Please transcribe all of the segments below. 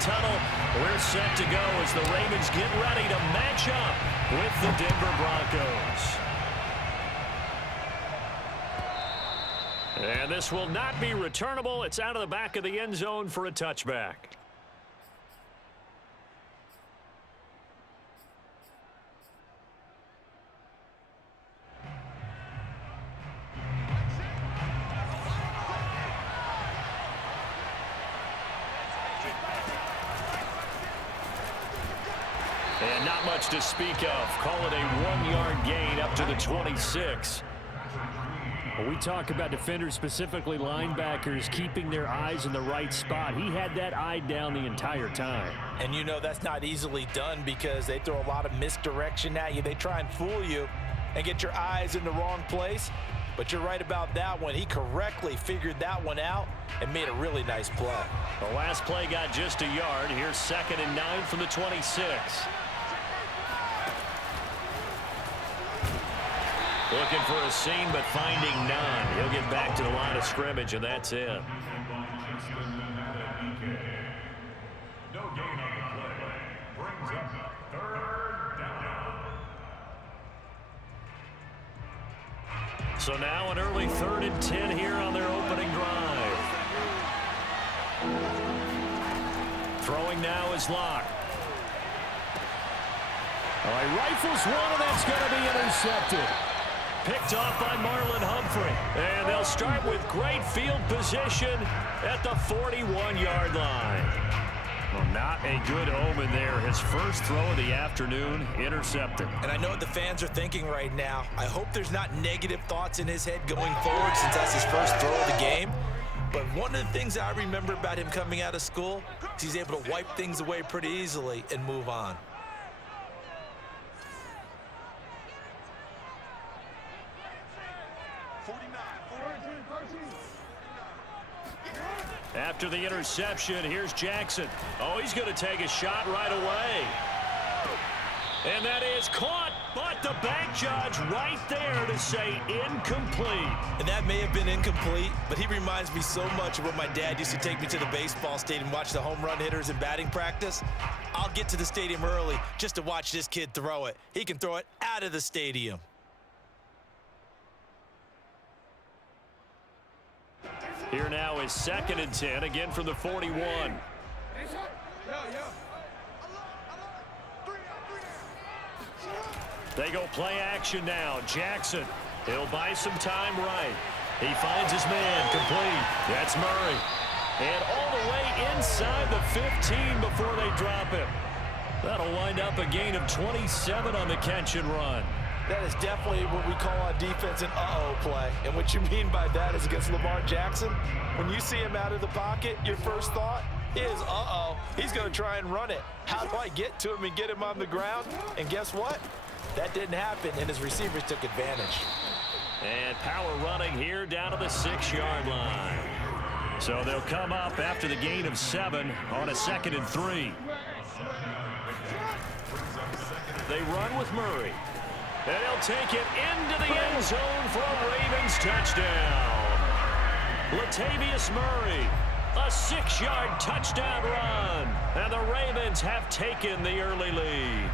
tunnel. We're set to go as the Ravens get ready to match up with the Denver Broncos. And this will not be returnable. It's out of the back of the end zone for a touchback. And not much to speak of. Call it a 1-yard gain up to the 26. When we talk about defenders, specifically linebackers, keeping their eyes in the right spot, he had that eye down the entire time. And you know that's not easily done because they throw a lot of misdirection at you. They try and fool you and get your eyes in the wrong place. But you're right about that one. He correctly figured that one out and made a really nice play. The last play got just a yard. Here's 2nd and 9 from the 26. Looking for a seam, but finding none. He'll get back to the line of scrimmage, and that's it. No gain on the play. Brings up 3rd down. So now an early 3rd and 10 here on their opening drive. Throwing now is Locke. All right, rifles one, and that's going to be intercepted. Picked off by Marlon Humphrey. And they'll start with great field position at the 41-yard line. Well, not a good omen there. His first throw of the afternoon, intercepted. And I know what the fans are thinking right now. I hope there's not negative thoughts in his head going forward since that's his first throw of the game. But one of the things I remember about him coming out of school is he's able to wipe things away pretty easily and move on. After the interception, here's Jackson. Oh, he's going to take a shot right away. And that is caught, but the back judge right there to say incomplete. And that may have been incomplete, but he reminds me so much of when my dad used to take me to the baseball stadium and watch the home run hitters in batting practice. I'll get to the stadium early just to watch this kid throw it. He can throw it out of the stadium. Here now is 2nd and 10, again from the 41. They go play action now. Jackson, he'll buy some time right. He finds his man, complete. That's Murray. And all the way inside the 15 before they drop him. That'll wind up a gain of 27 on the catch and run. That is definitely what we call on defense an uh-oh play. And what you mean by that is against Lamar Jackson, when you see him out of the pocket, your first thought is, uh-oh, he's going to try and run it. How do I get to him and get him on the ground? And guess what? That didn't happen, and his receivers took advantage. And power running here down to the 6-yard line. So they'll come up after the gain of 7 on a 2nd and 3. They run with Murray. And he'll take it into the end zone for a Ravens touchdown. Latavius Murray, a 6-yard touchdown run. And the Ravens have taken the early lead.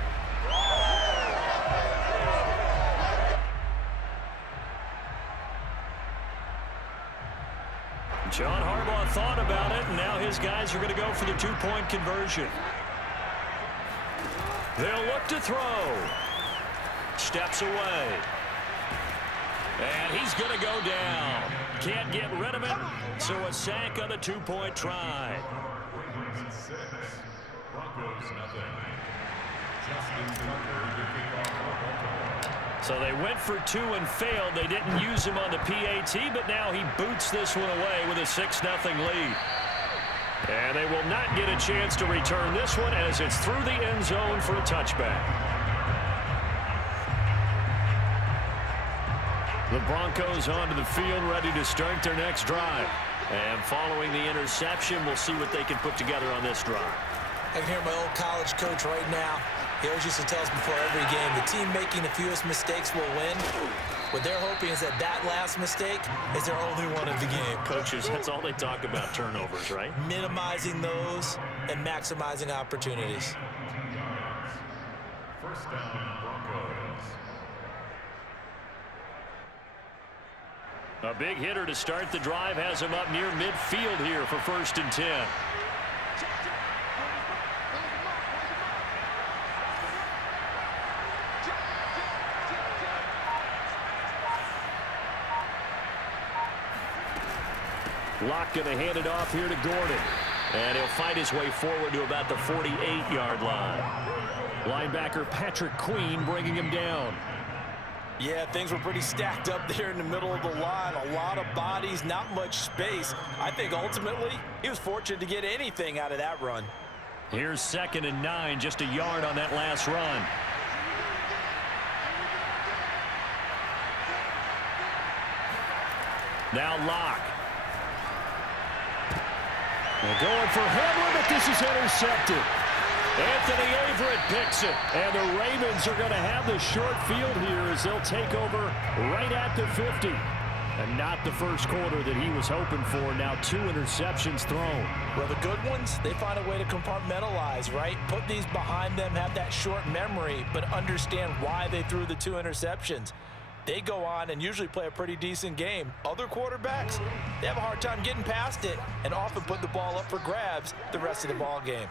John Harbaugh thought about it, and now his guys are going to go for the 2-point conversion. They'll look to throw. Steps away. And he's going to go down. Can't get rid of it, so a sack on the 2-point try. Ravens 6, Broncos nothing. Justin Tucker to kick off Baltimore. So they went for 2 and failed. They didn't use him on the PAT, but now he boots this one away with a 6-0 lead. And they will not get a chance to return this one as it's through the end zone for a touchback. The Broncos onto the field, ready to start their next drive. And following the interception, we'll see what they can put together on this drive. I can hear my old college coach right now. He always used to tell us before every game, the team making the fewest mistakes will win. What they're hoping is that that last mistake is their only one of the game. Coaches, that's all they talk about, turnovers, right? Minimizing those and maximizing opportunities. First down, Broncos. A big hitter to start the drive has him up near midfield here for 1st and 10. Locke going to hand it off here to Gordon. And he'll fight his way forward to about the 48-yard line. Linebacker Patrick Queen bringing him down. Yeah, things were pretty stacked up there in the middle of the line. A lot of bodies, not much space. I think ultimately he was fortunate to get anything out of that run. Here's 2nd and 9, just a yard on that last run. Now Locke. They're going for Hamlin, but this is intercepted. Anthony Averett picks it. And the Ravens are going to have the short field here as they'll take over right at the 50. And not the first quarter that he was hoping for. Now 2 interceptions thrown. Well, the good ones, they find a way to compartmentalize, right? Put these behind them, have that short memory, but understand why they threw the 2 interceptions. They go on and usually play a pretty decent game. Other quarterbacks, they have a hard time getting past it and often put the ball up for grabs the rest of the ball game.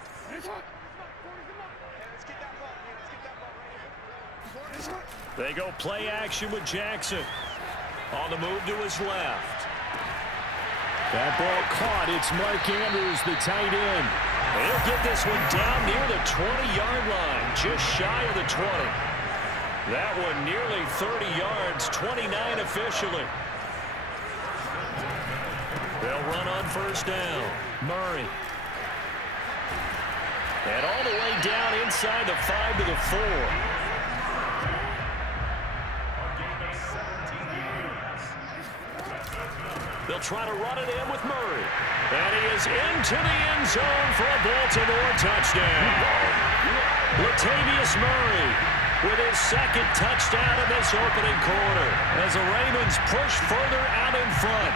They go play action with Jackson. On the move to his left. That ball caught. It's Mark Andrews, the tight end. He'll get this one down near the 20-yard line, just shy of the 20. That one nearly 30 yards, 29 officially. They'll run on 1st down. Murray. And all the way down inside the 5 to the 4. They'll try to run it in with Murray. And he is into the end zone for a Baltimore touchdown. Latavius Murray with his 2nd touchdown in this opening quarter as the Ravens push further out in front.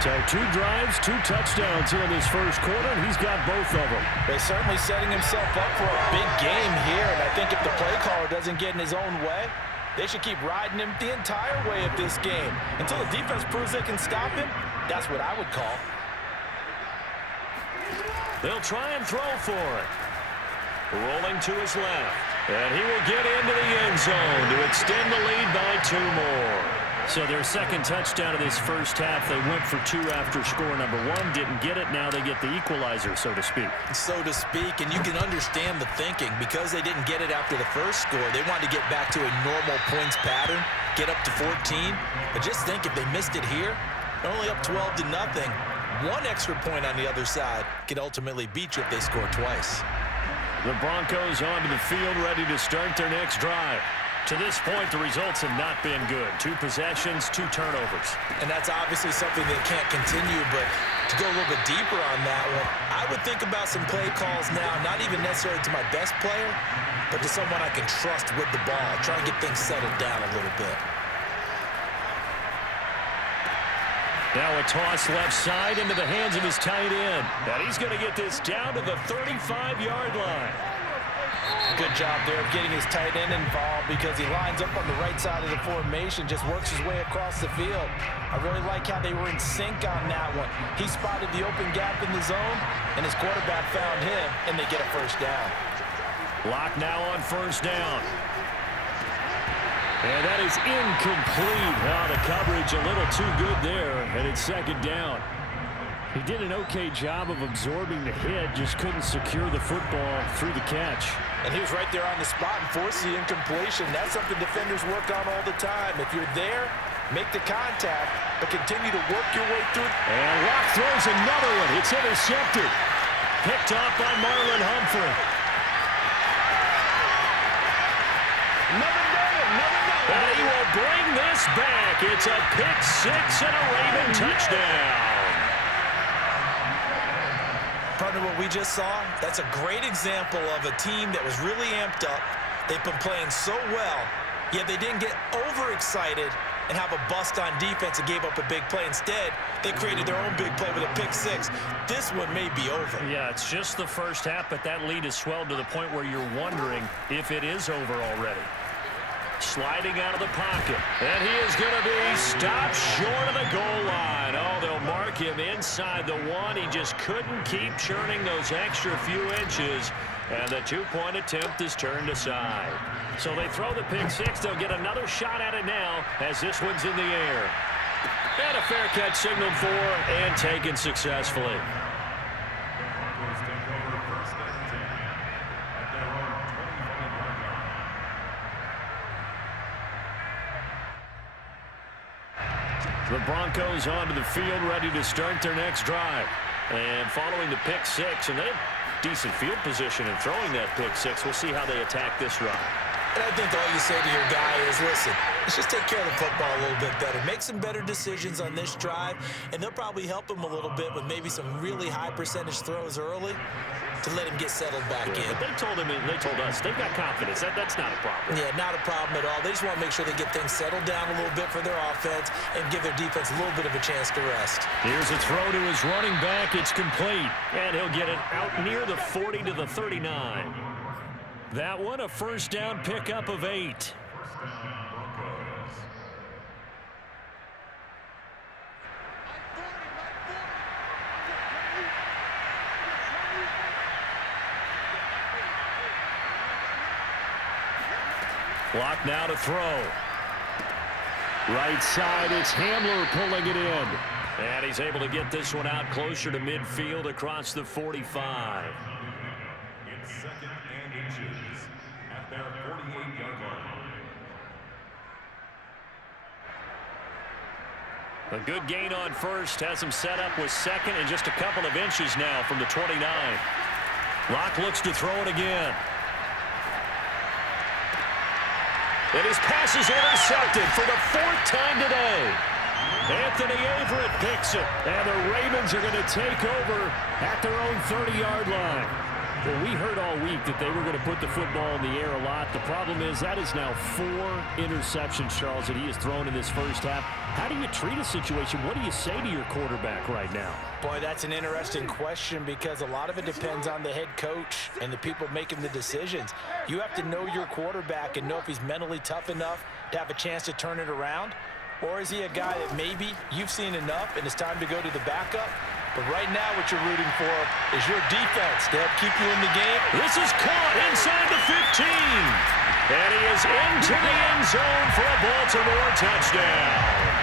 So 2 drives, 2 touchdowns here in this first quarter, and he's got both of them. They're certainly setting himself up for a big game here, and I think if the play caller doesn't get in his own way, they should keep riding him the entire way of this game. Until the defense proves they can stop him, that's what I would call. They'll try and throw for it. Rolling to his left. And he will get into the end zone to extend the lead by 2 more. So their 2nd touchdown of this first half, they went for 2 after score number 1. Didn't get it. Now they get the equalizer, so to speak. So to speak, and you can understand the thinking. Because they didn't get it after the first score, they wanted to get back to a normal points pattern, get up to 14. But just think if they missed it here, they're only up 12 to nothing. 1 extra point on the other side could ultimately beat you if they score twice. The Broncos onto the field, ready to start their next drive. To this point, the results have not been good. 2 possessions, 2 turnovers. And that's obviously something that can't continue, but to go a little bit deeper on that one, I would think about some play calls now, not even necessarily to my best player, but to someone I can trust with the ball, try and get things settled down a little bit. Now a toss left side into the hands of his tight end. And he's going to get this down to the 35-yard line. Good job there of getting his tight end involved because he lines up on the right side of the formation, just works his way across the field. I really like how they were in sync on that one. He spotted the open gap in the zone, and his quarterback found him, and they get a 1st down. Locke now on 1st down. And that is incomplete. Oh, the coverage a little too good there, and it's 2nd down. He did an okay job of absorbing the hit, just couldn't secure the football through the catch. And he was right there on the spot and forced the incompletion. That's something defenders work on all the time. If you're there, make the contact, but continue to work your way through. And Locke throws another one. It's intercepted. Picked off by Marlon Humphrey. And he will bring this back. It's a pick-6 and a Raven touchdown. Partner, what we just saw, that's a great example of a team that was really amped up. They've been playing so well, yet they didn't get overexcited and have a bust on defense and gave up a big play. Instead, they created their own big play with a pick six. This one may be over. Yeah, it's just the first half, but that lead has swelled to the point where you're wondering if it is over already. Sliding out of the pocket, and he is going to be stopped short of the goal line. Oh, they'll mark him inside the one. He just couldn't keep churning those extra few inches, and the two-point attempt is turned aside. So they throw the pick six. They'll get another shot at it now as this one's in the air. And a fair catch signaled for and taken successfully. The Broncos onto the field, ready to start their next drive. And following the pick six, and they have decent field position in throwing that pick six. We'll see how they attack this drive. And I think all you say to your guy is, listen, let's just take care of the football a little bit better. Make some better decisions on this drive, and they'll probably help him a little bit with maybe some really high percentage throws early to let him get settled back in. But they told him, and they told us, they've got confidence. That's not a problem. Yeah, not a problem at all. They just want to make sure they get things settled down a little bit for their offense and give their defense a little bit of a chance to rest. Here's a throw to his running back. It's complete. And he'll get it out near the 40 to the 39. That one, a first down pickup of 8. Block now to throw. Right side, it's Hamler pulling it in. And he's able to get this one out closer to midfield across the 45. It's second and inches at their 48-yard line. A good gain on first has him set up with second and just a couple of inches now from the 29. Locke looks to throw it again. And his pass is intercepted for the 4th time today. Anthony Averett picks it. And the Ravens are going to take over at their own 30-yard line. Well, we heard all week that they were going to put the football in the air a lot. The problem is that is now 4 interceptions, Charles, that he has thrown in this first half. How do you treat a situation? What do you say to your quarterback right now? Boy, that's an interesting question because a lot of it depends on the head coach and the people making the decisions. You have to know your quarterback and know if he's mentally tough enough to have a chance to turn it around, or is he a guy that maybe you've seen enough and it's time to go to the backup? But right now what you're rooting for is your defense to help keep you in the game. This is caught inside the 15. And he is into the end zone for a Baltimore touchdown.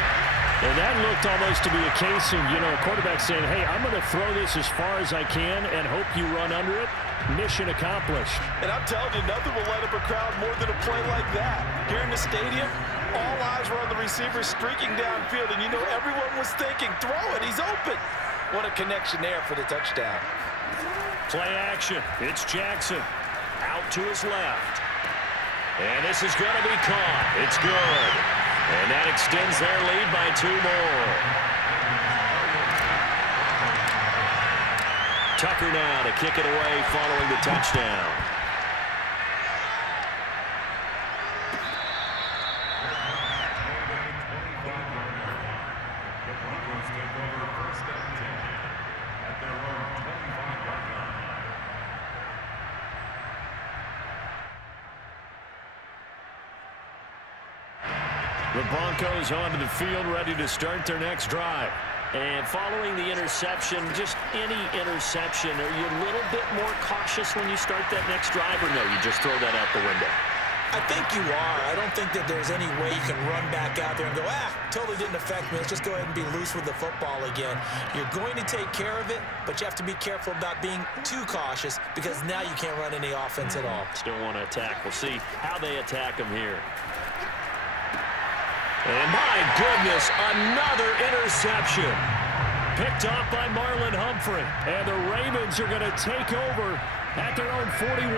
And that looked almost to be a case of, a quarterback saying, hey, I'm going to throw this as far as I can and hope you run under it. Mission accomplished. And I'm telling you, nothing will light up a crowd more than a play like that. Here in the stadium, all eyes were on the receiver streaking downfield, and everyone was thinking, throw it, he's open. What a connection there for the touchdown. Play action. It's Jackson. Out to his left. And this is going to be caught. It's good. And that extends their lead by 2 more. Tucker now to kick it away following the touchdown. The Broncos onto the field, ready to start their next drive. And following the interception, just any interception, are you a little bit more cautious when you start that next drive, or no, you just throw that out the window? I think you are. I don't think that there's any way you can run back out there and go, totally didn't affect me. Let's just go ahead and be loose with the football again. You're going to take care of it, but you have to be careful about being too cautious because now you can't run any offense at all. Still want to attack. We'll see how they attack them here. And my goodness, another interception. Picked off by Marlon Humphrey. And the Ravens are going to take over at their own 41.